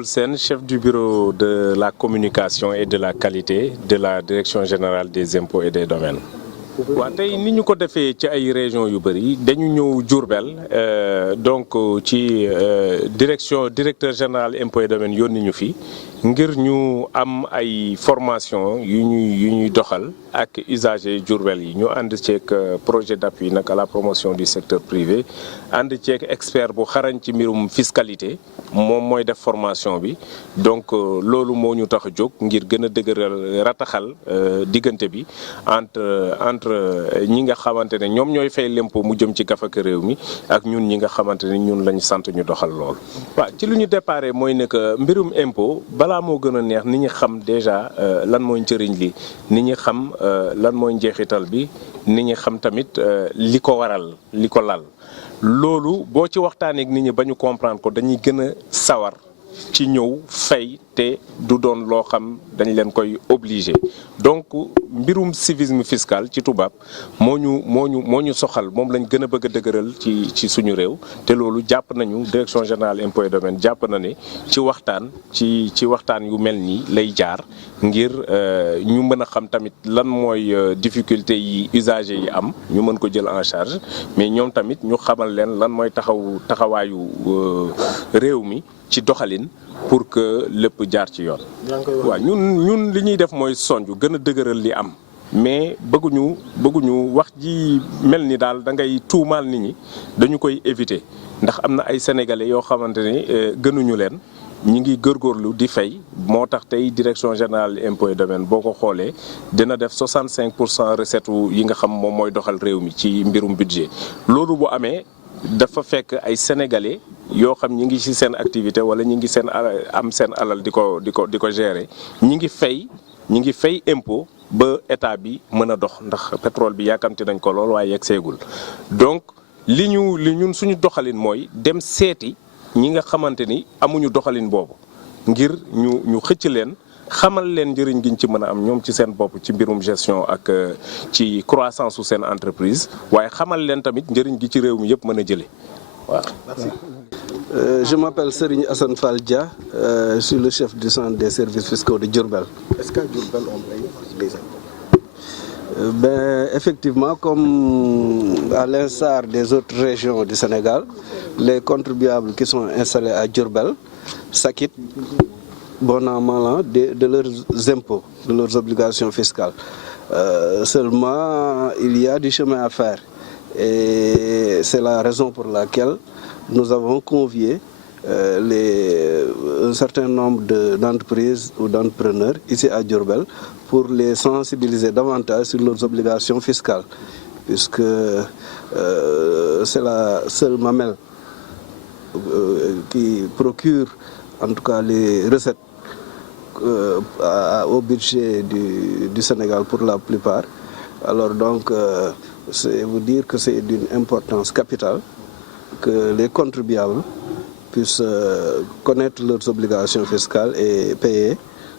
Paul Sène, chef du bureau de la communication et de la qualité de la Direction générale des impôts et des domaines. waaw tey ni ñu ko defee ci ay régions yu bëri dañu ñëw Diourbel donc ci directeur général impôts et domaines yónni ñu fi ngir ñu am ay formation yu ñuy doxal ak usagers Diourbel yi ñu ànd ceeg projet d'appui nag à la promotion du secteur privé ànd ceeg expert bu xarañ ci mbirum fiscalité moom mooy def formation bi donc loolu moo ñu tax a jóg ngir gën a dëgëral rataxal diggante bi entre ñi nga xamante ne ñoom ñooy fay l'impôt mu jëm ci gafaka réew mi ak ñun ñi nga xamante ne ñun lañ sant ñu doxal lool. waaw ci lu ñu déparé mooy ne que mbirum impôt balaa moo gën a neex ni ñi xam déjà lan mooy njëriñ li ni ñi xam lan mooy njeexital bi ni ñi xam tamit li ko waral li ko lal loolu boo ci waxtaanee ak nit ñi ba ñu comprendre ko dañuy gën a sawar ci ñëw fay te du doon loo xam dañ leen koy obligé donc mbirum civisme fiscal ci tubaab moo ñu soxal moom lañ gën a bëgg a dëgëral ci suñu réew te loolu jàpp nañu direction générale impôts et domaines jàpp na ne ci waxtaan yu mel nii lay jaar ngir ñu mën a xam tamit lan mooy difficulté yi usagers yi am ñu mën ko jël en charge mais ñoom tamit ñu xamal leen lan mooy taxawaayu réew mi ci doxalin pour que lépp jaar ci yoon. waaw ñun li ñuy def mooy sonju gën a dëgëral li am mais bëgguñu wax ji mel ni daal da ngay tuumaal nit ñi dañu koy éviter ndax am na ay sénégalais yoo xamante ne gënuñu leen ñi ngi góorgóorlu di fay moo tax tey direction générale impôts et domaines boo ko xoolee dina def 65% recette yi nga xam moom mooy doxal réew mi ci mbirum budget loolu bu amee. dafa fekk ay sénégalais yoo xam ñi ngi ci seen activité wala ñi ngi seen alal di ko gérer ñi ngi fay impôt ba état bi mën a dox ndax pétrole bi yàkkamti nañ ko lool waaye yegg seegul donc li ñun suñu doxalin mooy dem seeti ñi nga xamante ni amuñu doxalin boobu ngir ñu xëcc leen xamal leen njëriñ giñ ci mën a am ñoom ci seen bopp ci mbirum gestion ak ci croissance su seen entreprise waaye xamal leen tamit njëriñ gi ci réew mi yëpp mën a jëlee waaw. Merci. Je m'appelle Serigne Assane Fall Dia, je suis le chef du centre des services fiscaux de Diourbel. Est-ce qu'à Diourbel on paye les impôts? Effectivement, comme à l'instar des autres régions du Sénégal, les contribuables qui sont installés à Diourbel s'acquittent bon an mal an de leurs impôts, de leurs obligations fiscales. Seulement, il y a du chemin à faire. Et c'est la raison pour laquelle nous avons convié un certain nombre d'entreprises ou d'entrepreneurs ici à Diourbel pour les sensibiliser davantage sur leurs obligations fiscales, puisque c'est la seule mamelle qui procure en tout cas les recettes au budget du Sénégal pour la plupart. Alors donc, c'est vous dire que c'est d'une importance capitale que les contribuables puissent connaître leurs obligations fiscales et payer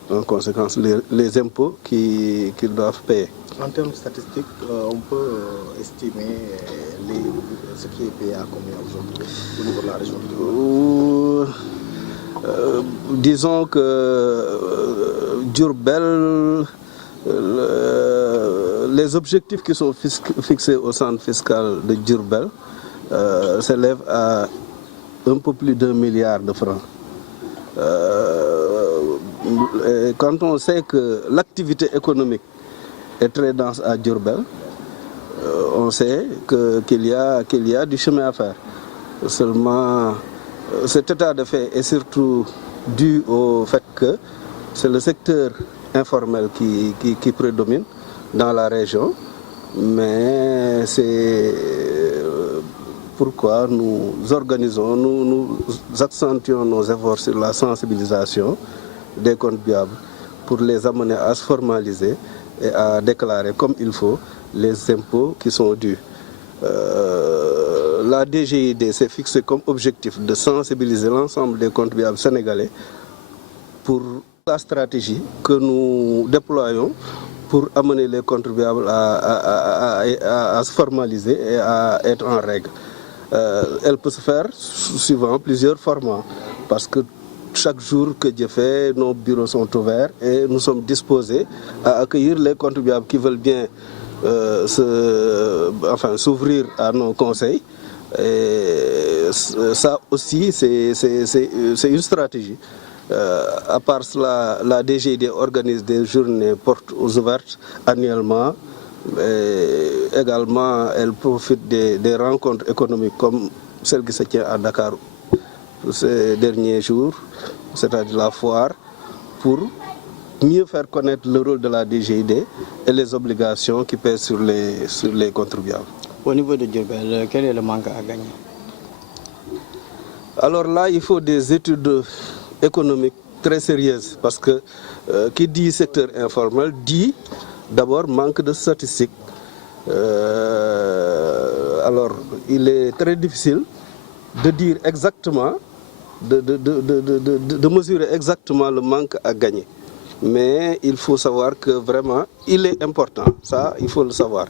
en conséquence les impôts qu'ils doivent payer. En termes statistiques, on peut estimer ce qui est payé à combien aujourd'hui au niveau de la région de disons que Diourbel, les objectifs qui sont fixés au centre fiscal de Diourbel s'élèvent à un peu plus d'1 milliard de francs. Et quand on sait que l'activité économique est très dense à Diourbel, on sait qu'il y a du chemin à faire. Seulement, cet état de fait est surtout dû au fait que c'est le secteur informel qui prédomine dans la région, mais c'est pourquoi nous accentuons nos efforts sur la sensibilisation des contribuables pour les amener à se formaliser et à déclarer comme il faut les impôts qui sont dus. La DGID s'est fixé comme objectif de sensibiliser l'ensemble des contribuables sénégalais pour la stratégie que nous déployons pour amener les contribuables à se formaliser et à être en règle. Elle peut se faire suivant plusieurs formats parce que chaque jour que Dieu fait, nos bureaux sont ouverts et nous sommes disposés à accueillir les contribuables qui veulent bien s'ouvrir à nos conseils. Et ça aussi, c'est une stratégie. À part cela, la DGID organise des journées portes ouvertes annuellement. Et également, elle profite des rencontres économiques comme celle qui se tient à Dakar ces derniers jours, c'est-à-dire la foire, pour mieux faire connaître le rôle de la DGID et les obligations qui pèsent sur les contribuables. Au niveau de Diourbel, quel est le manque à gagner? Alors là, il faut des études économiques très sérieuses parce que qui dit secteur informel dit d'abord manque de statistiques. Alors, il est très difficile de dire exactement, de mesurer exactement le manque à gagner. Mais il faut savoir que vraiment, il est important, ça, il faut le savoir.